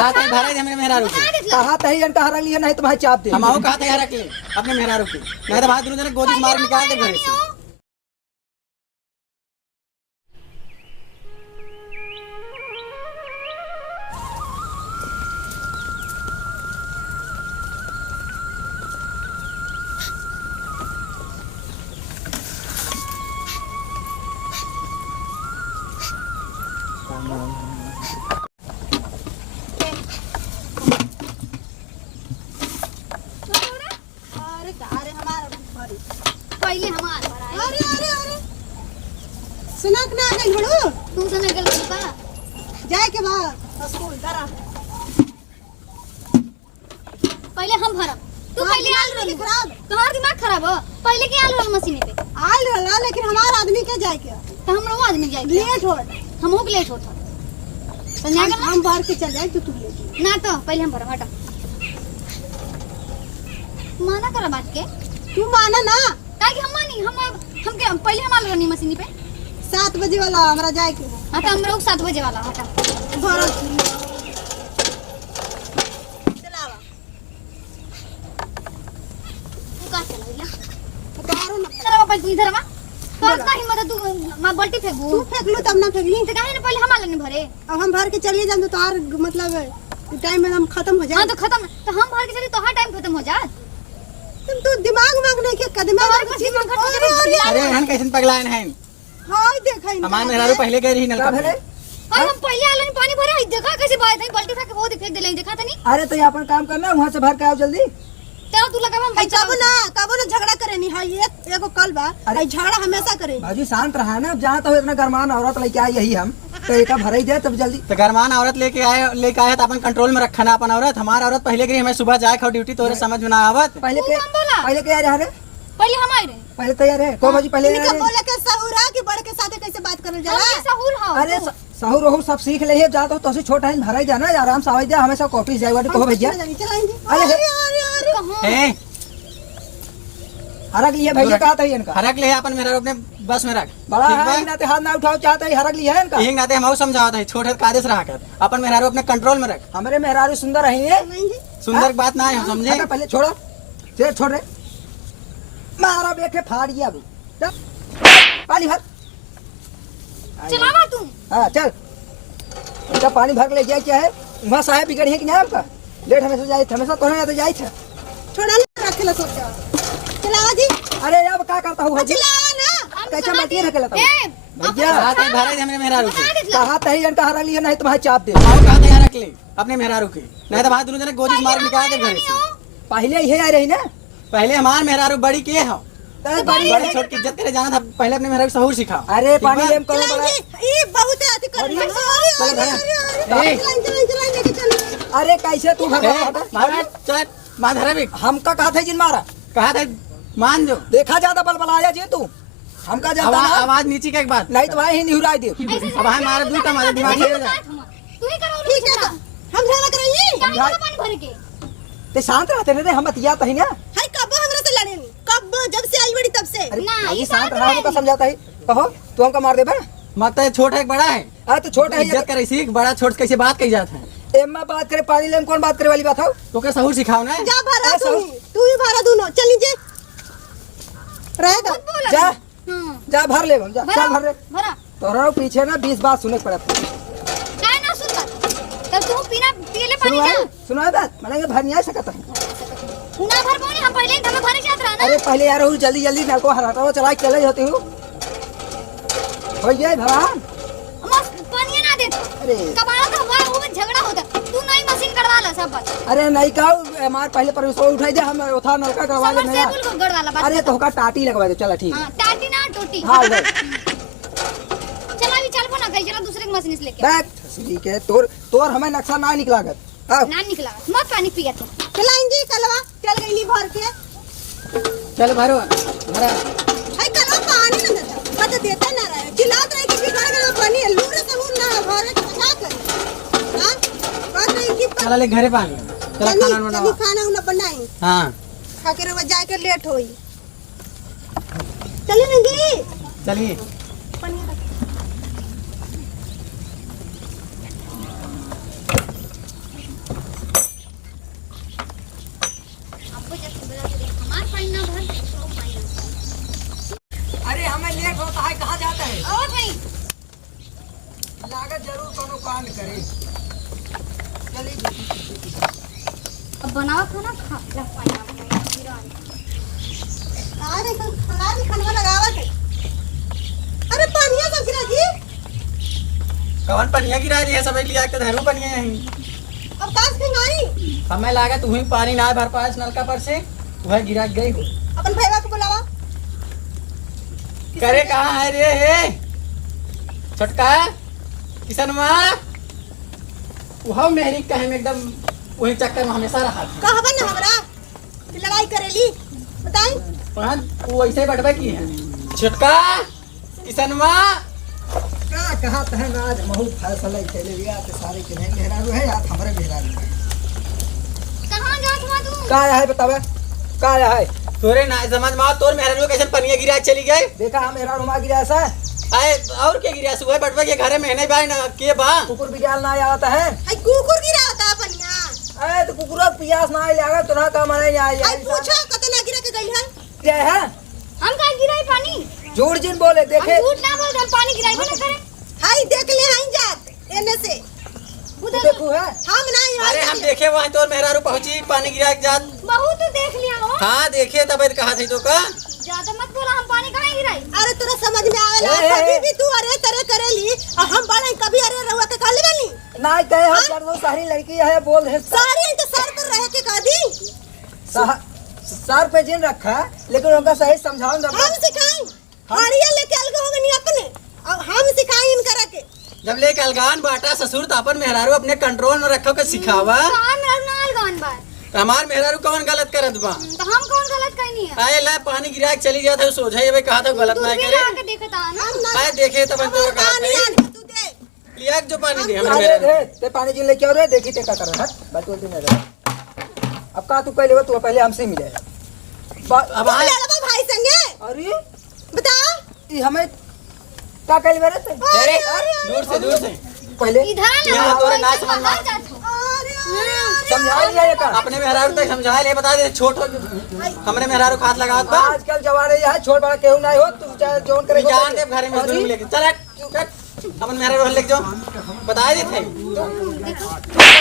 कहा था भरे हमने मेहरा रुकी कहा तही जन कहा रही है नहीं तुम्हारे चाप दे हम आओ कहा था यार रख ले अपने मेहरा रुकी नहीं तो बाहर दोनों जने गोदी मार निकाल दे घर से। पहले हमार अरे अरे अरे सुना के ना गइल बड़ू तू तो निकल गई बा जाए के बाद स्कूल दरा पहले हम भरब तू पहले आल रही खराब तुम्हारा दिमाग खराब हो पहले के आल रही मशीन पे आल रहा लेकिन हमार आदमी के जाए के तो हम लोग आदमी जाए लेट हो हम हो लेट होता तो ना हम बाहर के चल जाए तो तू ले ना तो पहले हम भरब हटा माना करा बात के तू माना ना काहे कि हम मानी हम के पहले हम आल रही मशीन पे 7 बजे वाला हमरा जाए के हाँ तो हम लोग 7 बजे वाला हटा भरत चलावा तू का चला तारो ना तेरा पापा तू इधर मा तो का हिम्मत है तू मैं बल्टी फेंकू तू फेंक लो तब ना फेंकली तो काहे ने पहले हम आल नहीं भरे अब हम भर के चलिए जाए तो तार मतलब टाइम में हम खत्म हो हाँ जाए तो खत्म तो हम भर के चली तो हर टाइम खत्म हो जात तू दिमाग मांग नहीं के कदम अरे हन कैसे पगलायन हैं हां देखा हमार मेहरा पहले गए रही का नलका भेले और हम पहले आलन पानी भरे है देखा कैसे बात है बल्टी फेंक के बहुत फेंक देले देखा था नहीं अरे तो ये अपन काम करना वहाँ से भर के आओ जल्दी। तेरा तू लगा हम कबो ना झगड़ा करे नहीं हां ये एगो कल बा अरे झगड़ा हमेशा करे भाजी शांत रहा ना, जहाँ तो इतना गरमान औरत लेके आए यही हम तो एक भर ही दे तब जल्दी। तो गरमान औरत लेके आए तो अपन कंट्रोल में रखना अपन औरत हमारा औरत पहले गई हमें सुबह जाए खाओ ड्यूटी तोरे समझ में ना आवत पहले तू कौन बोला? पहले क्या रहा रे पहले हम आए रहे पहले तैयार है को भाजी पहले इनका बोले के सहुरा कि बड़ के साथे कैसे बात करल हम जाला ये सहूर हो अरे सहू रहू सब सीख ले जाता तो से छोटा है भरा ही जाना आराम से आवाज दे हमेशा ऑफिस जाए कहो भैया चलाएंगे अरे अरे अरे कहां हैं हरक लिया भैया कहा था इनका हरक ले अपन मेरा अपने बस में रख बड़ा ठीक बा? है ना हाथ ना उठाओ चाहता है हरक लिया है इनका यही नाते हम समझावत है छोटे कायदे से रहा कर अपन मेहरारू अपने कंट्रोल में रख हमारे मेहरारू सुंदर रहेंगे चलाएंगे सुंदर बात ना है हम समझे हटा पहले छोड़ो चल छोड़ रे मारा बेटे फाड़ गया अभी चल, पानी भर चलावा तू हाँ चल इनका पानी भर के ले जाए क्या है वहाँ साहेब बिगड़ है कि नहीं आपका लेट हमेशा जाए थे हमेशा तो नहीं तो जाए थे छोड़ा ना रखेला सोच चलावा जी अरे अब क्या करता हूँ भाजी चलावा ना कैसा मत रखे लेता ए भैया कहा था भरे हमने मेहरारू की कहा तही जन कहा रही है नहीं तुम्हारे चाप दे आओ कहा था यार रख ले अपने मेहरारू की नहीं तो बाहर दोनों जने गोदी मार निकाल दे घर से। पहले ये आ रही ना पहले हमार मेहरारू बड़ी के हो तो बड़ी बड़े छोट की इज्जत करे जाना था पहले अपने मेहरारू सहूर सिखाओ अरे ठीक पानी बा? लेम करो बड़ा ये बहुत आती कर अरे, अरे चलाएं लेके चल अरे कैसे तू भगा मारा चल माधरा भी हमका कहा था जिन मारा कहा था मान जो देखा ज्यादा बलबलाया जी तू हमका जाता ना आवाज नीचे का एक बात नहीं तो भाई ही निहुराई दे अब हमारे दूर का हमारे दिमाग में तू ही करो ठीक है हम झगड़ा करेंगे काहे पानी भर के ते शांत रहते रे हम बतिया तही ना हाय कब हमरा से लड़े कब जब से आई बड़ी तब से अरे ना, भाई ये शांत शांत रहा हमका समझाता है कहो तू हमका मार दे बा मत छोटा है बड़ा है अरे तो छोटा है इज्जत करे सीख बड़ा छोट कैसे बात कही जाता है एम्मा बात करे पानी लेम कौन बात करे वाली बात हो तो क्या सहूर सिखाओ ना जा भरा अरे तू ही भरा दोनों चल नीचे रहेगा जा हां जा भर ले जा चल भर ले भरा तोरा पीछे ना 20 बात सुने पड़े काहे ना सुनता तब तू पीना पीले पानी जा सुनो है बात मैंने भर नहीं आ सकता है ना भर पानी हम पहले हमें भरे जात रहा ना अरे पहले यार हूँ जल्दी जल्दी नल को हटाओ चला के चले होती हूँ हो गया भगवान मस्त पानी ना दे अरे कबाड़ा तो हुआ वो में झगड़ा होता तू नई मशीन कड़वा ला सब बात अरे नहीं कहो हमारे पहले पर उसको उठाई दे हम उठा नलका करवा ले समर नया से गड़ वाला बात अरे तो का टाटी लगवा दे चला ठीक हां टाटी ना टोटी हाँ उधर चला भी चल बना कहीं चला दूसरे की मशीन से लेके बैठ ठीक है तोर हमें नक्शा ना निकला कर आओ ना निकला मत पानी पिया तू चलाएंगे कलवा चल गई भर के चल भरो भरा हाय कलवा पानी ना देता मत देता ना रहे चिल्लात रहे कि बिगड़ गया पानी लूरे से ना भरे क्या करे हां बात नहीं कि चला ले घरे पानी चला खाना बनावा खाना उना बनाई हाँ खा के रवा जाके लेट होई चले नंगी चलिए अब बनाओ खाना खा ला पानी अरे खाना लगावत है। अरे पानिया सब गिरा जी। कौन पनिया गिरा रही है? सब लिया के धरू पनिया यहीं। अब काश के गाई हमें लागा तू ही पानी ना भर पाए नलका पर से, वह गिरा गई हो। अपन भैया को बुलावा। करे कहाँ है रे हे छोटका किशन माँ? वह मेहरी कहे में एकदम वही चक्कर में हमेशा रहा। कहबन ना हमरा कि लड़ाई करेली बताई। वहाँ वो ऐसे बढ़वे की है। छोटका किशन माँ का कहा तहन आज बहुत फैसला चले गया तो सारे के नहीं मेहरारू है आज हमारे मेहरारू है। कहां जात हुआ तू? का है बतावे का है? तोरे ना समझ में तोर मेहरारू कैसे पनिया गिरा के चली गए? देखा हम मेहरारू मार गिरा ऐसा आए और क्या गिरा? सुबह बढ़वे के घरे में नहीं भाई ना के बा कुकुर बिगाल ना आता है। आई कुकुर गिरा होता पनिया। अरे तो कुकुर पियास ना लगा तो ना का माने यहाँ आई पूछो कतना गिरा के गई है। क्या है? हम का गिराई पानी? झूठ जिन बोले हम देखे झूठ ना बोल हम पानी गिराई भी ना करे। हाय देख ले हाई जात एने से उधर देखू है हम ना यहाँ अरे हम देखे वहाँ तोर मेहरारू पहुंची पानी गिरा के जात। बहुत तो देख लिया हो। हाँ देखे तब कहा थी तो का ज्यादा मत बोला हम पानी कहां गिराई। अरे तोरा समझ में आवेला ए, ए, कभी ए। भी तू अरे तरे करेली और हम बड़े कभी अरे रहुआ के कहले बानी। ना कहे हम कर दो सारी लड़की है बोल है सारी तो सर पर रह के कह दी। सर पे जिन रखा लेकिन उनका सही समझाओ ना। हम सिखाई हाड़िया लेके अलग हो गनी अपने अब हम सिखाई इनका रखे। जब ले अलगान बाटा ससुर तो अपन मेहरारू अपने कंट्रोल में रखो के सिखावा। कहां मेरा नाल गान बार हमार मेहरारू कौन गलत करत बा? तो हम कौन गलत कहनी है? आए ला पानी गिरा के चली जात है सोझा ये कहा था गलत ना दूर भी करे। आके देखता है ना। हम ना आए देखे तब तो कहा पानी था आज तू दे। लिया के जो पानी दे हमरे अरे मेहरारू। दे ते पानी जिन लेके आओ रे देखी ते का कर हट बात बोल दिन अब का तू पहले तू पहले हमसे मिले अब तू आए ले लो भाई संगे अरे बता। ये हमें का कह मेरे से तेरे दूर से पहले इधर ना यहाँ तोरे ना समझ में अरे समझा लिया ये का अपने मेहरारू तक समझा ले बता दे छोट हो हमरे मेहरारू खात लगावत बा। आजकल जवाने है छोड़ बड़ा केहू नहीं हो तू चाहे जोन करे जान दे घरे में दूर लेके चल हट, हट। अपन मेहरारू लेके जाओ बता दे थे अरे